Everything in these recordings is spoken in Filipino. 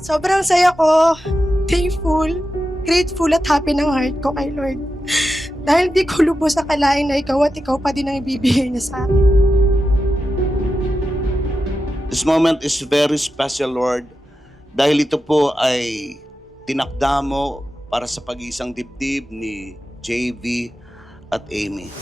Sobrang saya ko, thankful, grateful at happy ng heart ko kay Lord. Dahil di ko lubos akalain na ikaw at ikaw pa din ang ibibigay niya sa akin. This moment is very special, Lord, dahil ito po ay tinakda mo para sa pag-iisang dibdib ni JV at Amy.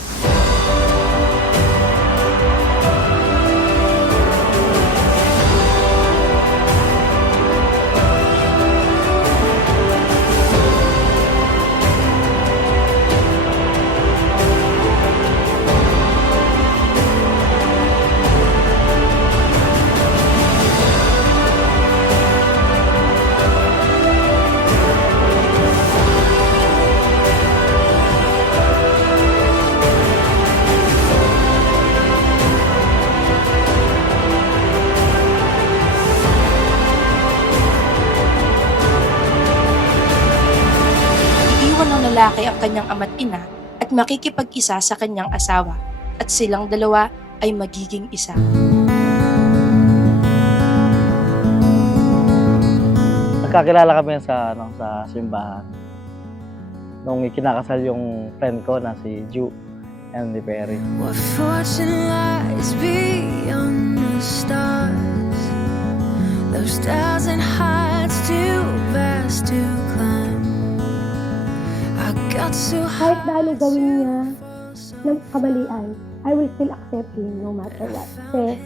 Iiwan ng lalaki ang kanyang ama't ina at makikipag-isa sa kanyang asawa at silang dalawa ay magiging isa. Nagkakilala kami sa simbahan. Nung ikinakasal yung friend ko na si Ju and the Perry. What fortune lies beyond the stars? Those thousand heights too vast to climb. I got so high. Kahit na ano gawin niya ng kabalian, I will still accept him no matter what. Kasi,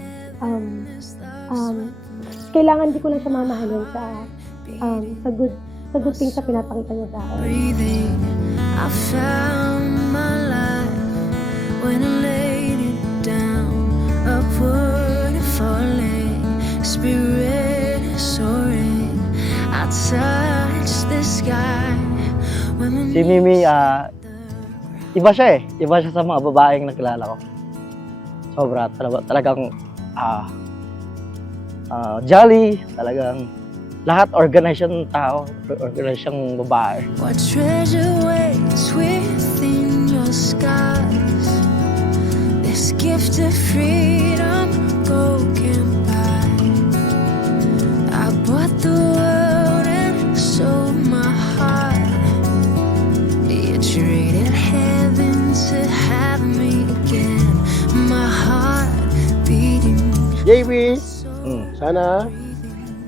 kailangan di ko lang siya mamahalin sa good things na pinapakita niya sa akin. Breathing, I found my life when I laid it down. Upward and falling, spirit is soaring. I touch the sky. Si Mimi, iba siya eh. Iba siya sa mga babaeng nakilala ko. Sobra, talagang jolly, talagang lahat organized yung tao, organized yung babae. What treasure waits within your skies? This gift of freedom, gold can't buy. I bought the world and sold my heart. You traded heaven to have me again. My heart beating. JV, sana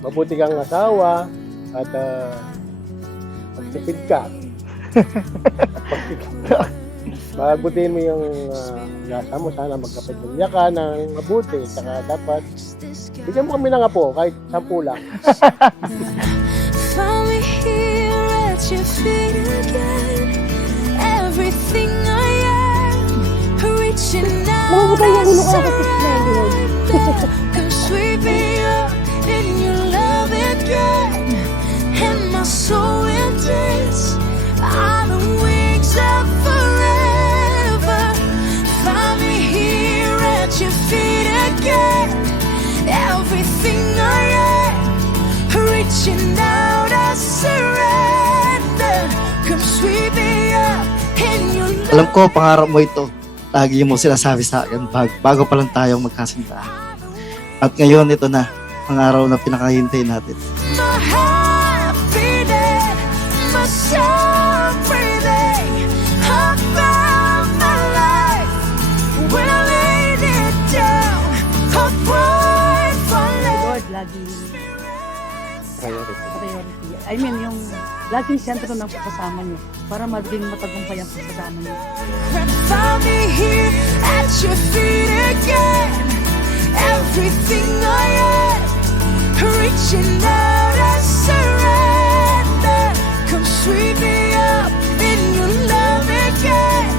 mabuti kang asawa at magtipid ka. Magbutihin mo yung gasa mo, sana magkapagpilya ka ng mabuti. Saka dapat, bigyan mo kami ng apo, kahit 10 lang. Found me here at your feet again. Everything I am, reaching out. Mamabutay yung ulo ko I kasi surrender. Come sweep me up in your love again. And my soul will dance on the wings of forever. Found me here at your feet again. Everything I am, reaching out, I surrender. Come sweep me up in your love. Alam ko, pangarap mo ito. Lagi mo sinasabi sa akin bago pa lang tayong magkasintahan. At ngayon, ito na, ang araw na pinakahintay natin. My heart beating, my soul breathing. I found my life when I laid it down. Upward falling. Lord, lagi priority. I mean, yung laging sentro ng pagkasama niyo para maging matagumpay ang pagkasama niyo. Found me here at your feet again. Everything I am, reaching out, I surrender. Come sweep me up in your love again.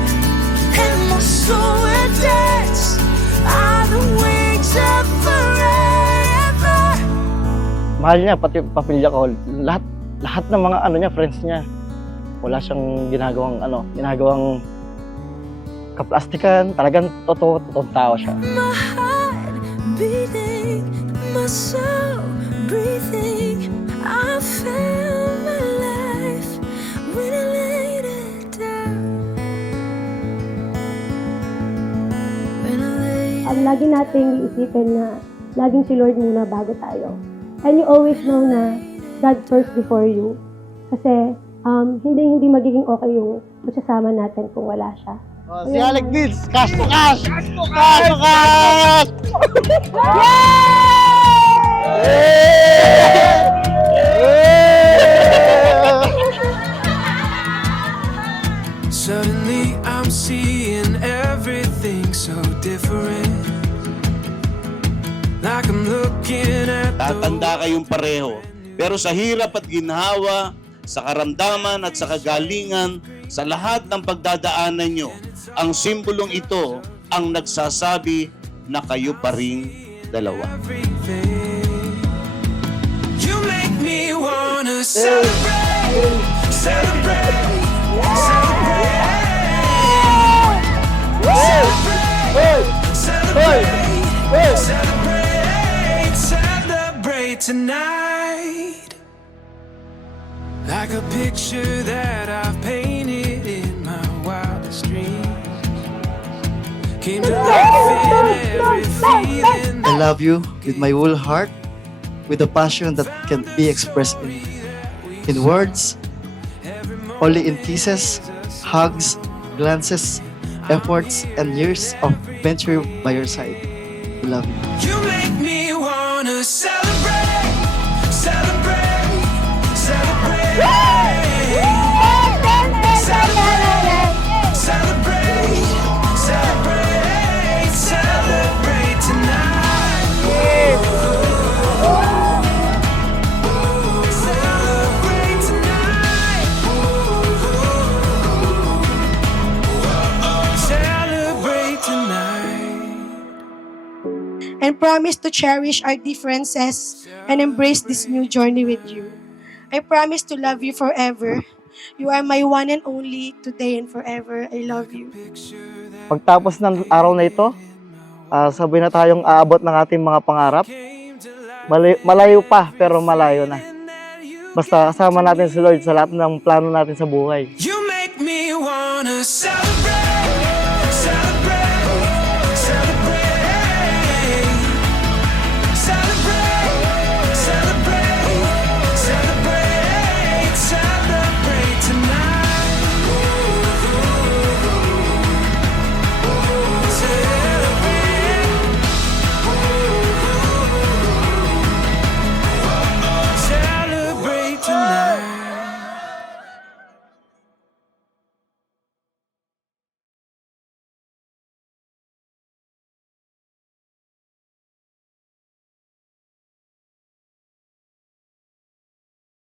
And my soul will dance on the wings of forever. Mahal niya, pati pamilya ko, lahat ng mga niya, friends niya. Wala siyang ginagawang kaplastikan. Talagang totoong tao siya. My heart beating, my soul breathing. I found my life when I laid it down. When I laid Lagi nating iisipin na laging si Lord muna bago tayo. And you always know na God first before you. Kasi hindi magiging okay yung magsasama natin kung wala siya. Oh, si Alec Deeds, cash to cash! Cash to cash! Suddenly I'm seeing everything so different. Like I'm looking at Tatanda kayong pareho. Pero sa hirap at ginhawa, sa karamdaman at sa kagalingan, sa lahat ng pagdadaanan nyo, ang simbolong ito ang nagsasabi na kayo pa ring dalawa. everything. You make me wanna celebrate, celebrate, celebrate, celebrate, celebrate, celebrate tonight. Like a picture that I've painted in my wildest dreams, came to life in every feeling. I love you with my whole heart, with a passion that can't be expressed in words, only in kisses, hugs, glances, efforts, and years of venture by your side. I love you. You make me wanna celebrate, celebrate, celebrate, celebrate, celebrate, celebrate, celebrate tonight. Celebrate tonight. Celebrate tonight. And promise to cherish our differences and embrace this new journey with you. I promise to love you forever. You are my one and only, today and forever. I love you. Pagtapos ng araw na ito, sabay na tayong aabot ng ating mga pangarap. Malayo pa, pero malayo na. Basta kasama natin si Lord sa lahat ng plano natin sa buhay. You make me wanna celebrate.